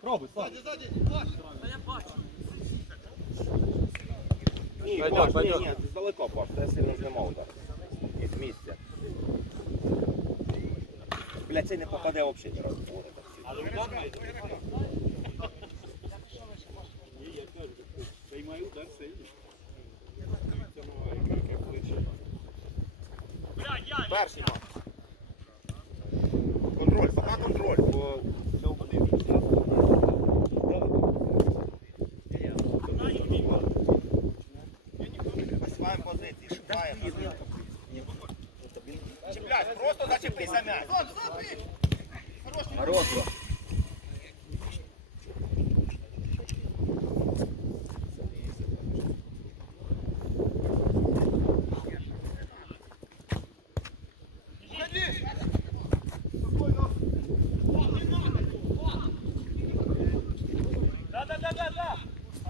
Пробуй, Слав. Ні, Паш, ні, ні, ти далеко, Паш, ти сильно знімав удар. Із місця. Блядь, цей не попаде взагалі ні разу. Ой, так сильно. Перший матч. Хорош.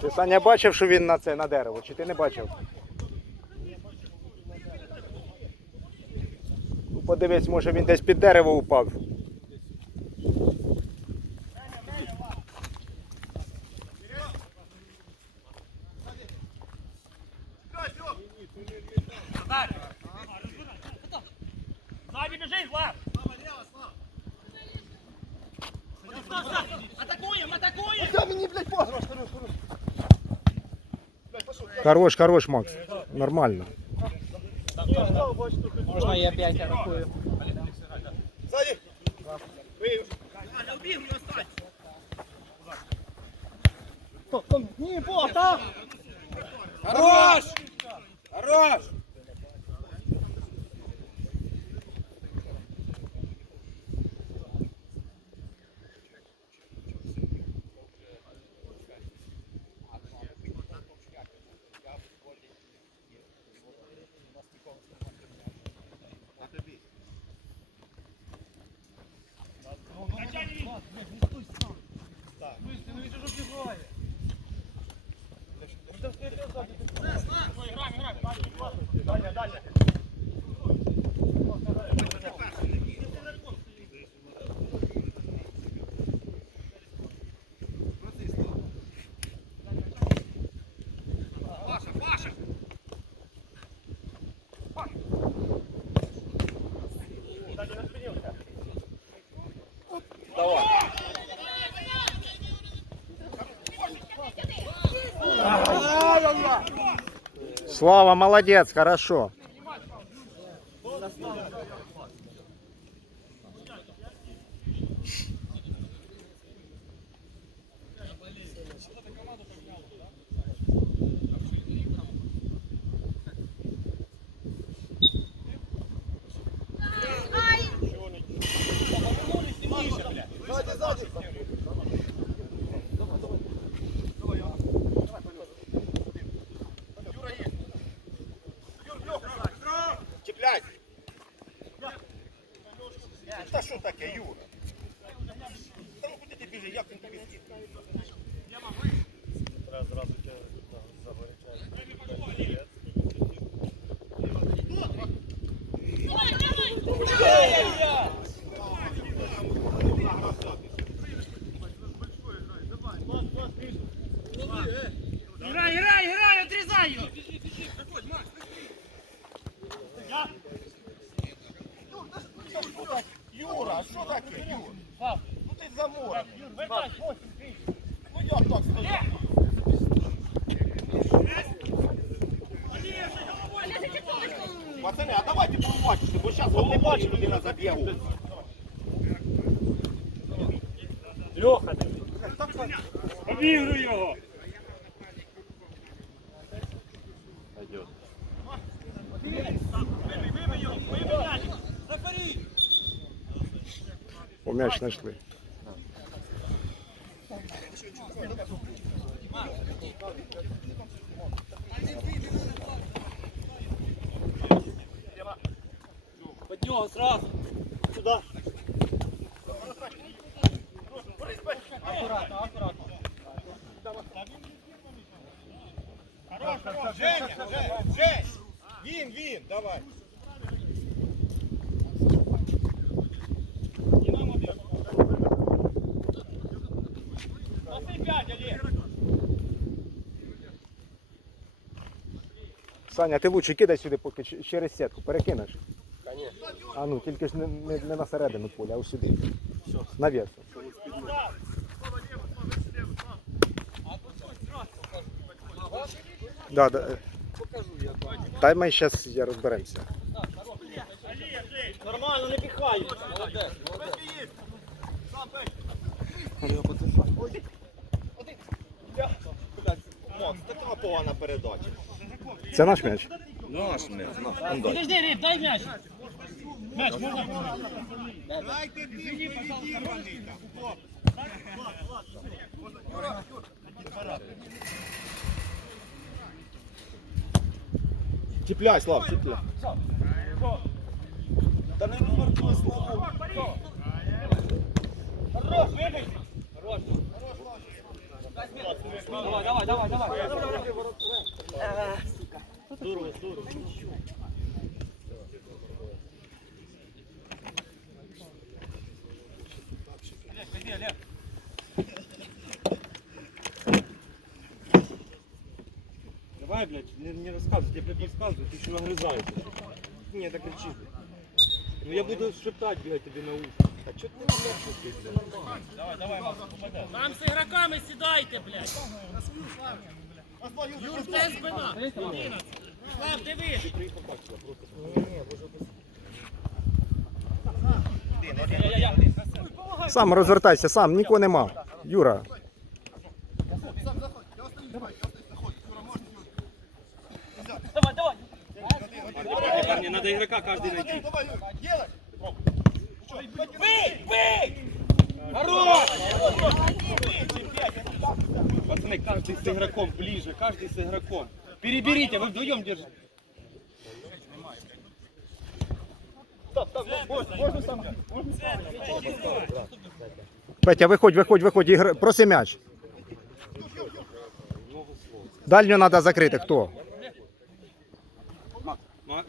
Ти Саня бачив, що він на це на дерево, чи ти не бачив? Ну, Подивись, може він десь під дерево упав. Хорош, хорош, Макс. Нормально. Можна я 5 рахую. Сзади. Ні, бо, там! Хорош! Хорош! Слава, молодець, хорошо. Чіпляй. Пацани, а давайте побачите, бо зараз от не бачить, людина заб'є гол. Леха, обігруй його! О, м'яч знайшли. нього зразу. Сюди. Акуратно, акуратно. Хорош. Женя, Женя, Женя. Він, він, давай. Саня, ти лучше кидай сюди, поки через сетку, перекинеш. А ну, тільки ж не, не, не на середину поля, а ось сюди. Навіс. Да, да. Та ми зараз я розберемося. Нормально, не піхай. Макс, така погана передача. Це наш м'яч. Наш наш. Подожди, Риб, дай м'яч. М'яч, можна? Чіпляй, Слав, чіпляй. Та не розмаркуй Славу. Давай, давай, давай, давай. Давай, блядь, не, не рассказывай, я, блядь, рассказываю, ты еще огрызаешься. Ты не так кричишь, блядь. Ну я буду шептать, блядь, тебе на ухо. А чого ти не м'ячиш? Там з ігроками сідайте, блядь. Юр, це спина. Слав, дивись. Сам розвертайся, сам, нікого нема. Юра. надо игрока каждый найти. Бий, бий! Пацаны, каждый с игроком ближе, каждый с игроком. Переберите, вы вдвоем держите. Петя, виходь, виходь, виходь, ігр... проси м'яч. Дальню треба закрити. Хто?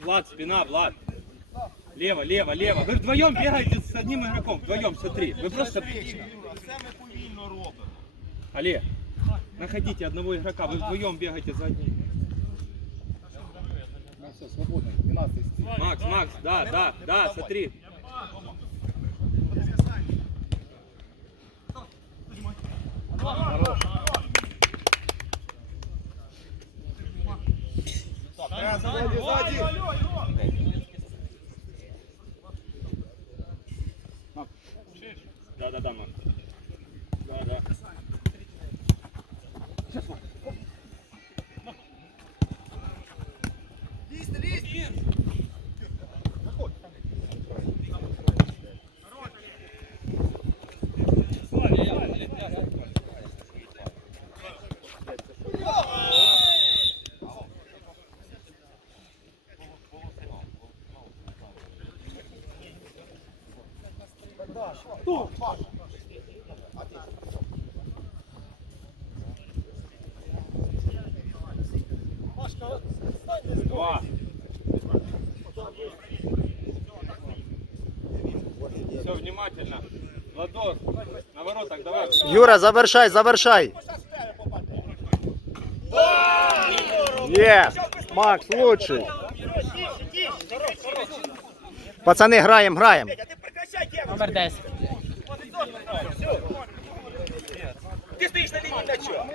Влад, спина, Влад. Лево, лево, лево. Вы вдвоем бегаете с одним ігроком. Вдвоєм, смотри. Ви просто... Все ми повільно робимо. Олег, находите одного игрока. Вы вдвоем бігаєте за одним. Макс, Макс, да, да, да, смотри. Хорош. Да, да, да, Макс. Все, внимательно. Владос, на воротах, давай. Юра, завершай, завершай. Є! Макс, лучший. Пацани, граємо, граємо. Номер 10. Ти стоїш на лінії м'яча.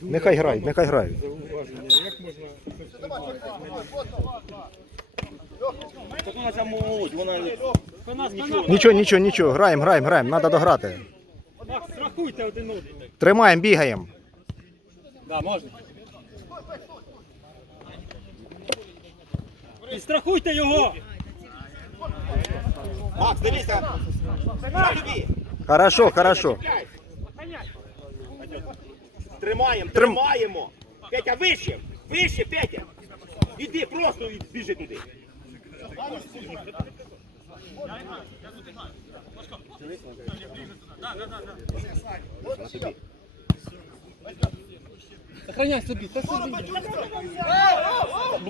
Нехай грають, нехай грають. Так вона ця молодь, вона Спина, спина. Нічого, нічого, нічого. Граємо, граємо, граємо. Треба дограти. Страхуйте один одного. Тримаємо, бігаємо. Да, можно. І страхуйте його! Макс, дивися. На. Хорошо, хорошо. Тримаємо, тримаємо. Петя, вище, вище, Петя. Іди, просто біжи туди. Сохраняй собі, та собі.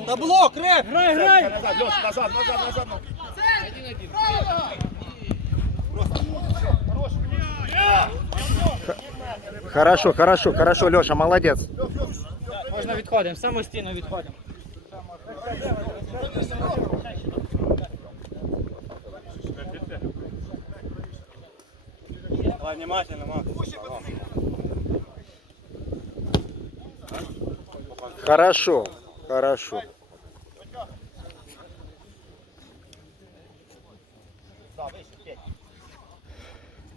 Та блок, реп! Грай, грай! Назад, Леш, назад, назад, назад. Хорошо, хорошо, хорошо, Леша, молодець. Можна відходимо, самостійно відходимо. Давай, внимательно, Макс. Хорошо, хорошо.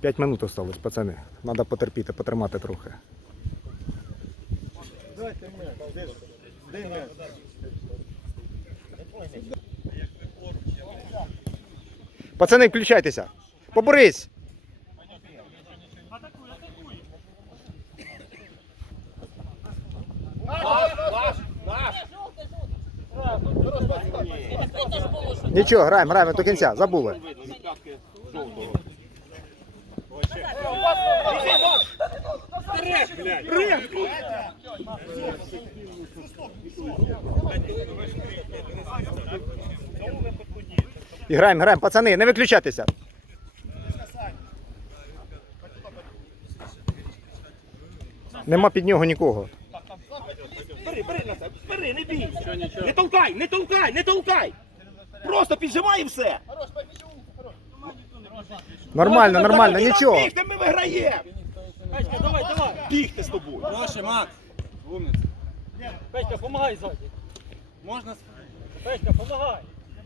П'ять. Минут осталось, пацани. Надо потерпіти, потримати трохи. Пацани, включайтеся. Поборись! Нічого, граємо, граємо до кінця, забули. І граємо, граємо, пацани, не виключайтеся. Нема під нього нікого. Бери, бери на себе, бери, не бійся. Не толкай, не толкай, не толкай. Просто піджимай і все. Нормально, нормально, нічого. Бігти, ми виграємо. Петька, давай, давай. Бігти з тобою. Проще, Макс. Умница. Петька, помагай ззаді. Можна? Петька, помагай.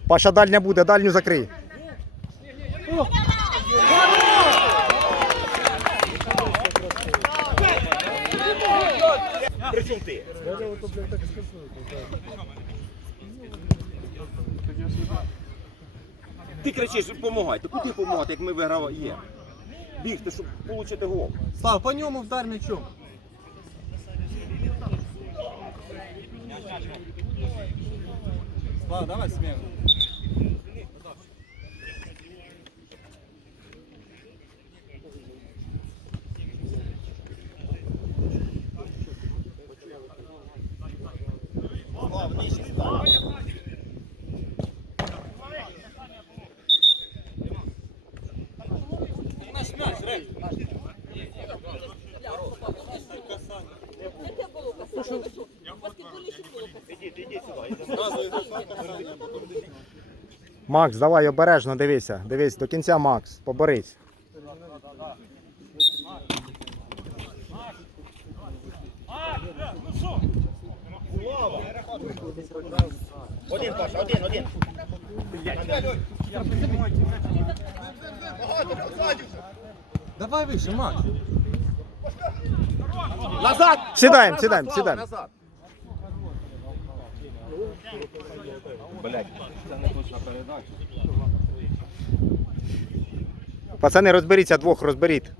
Паша дальня буде, дальню закрий. Причому ти? Ти кричиш, помагай. Ти куди допомагати, як ми виграли є? Бігти, щоб отримати гол. Слав, по ньому вдар м'ячом. Слав, давай смело. Макс, давай обережно дивися. Дивись, до кінця Макс, поборись. Один, Паша, один, один. Давай вище, Макс. Назад! Сідаємо, Назад, сідаємо, Слава, сідаємо. Назад. Пацани, розберіться двох, розберіть.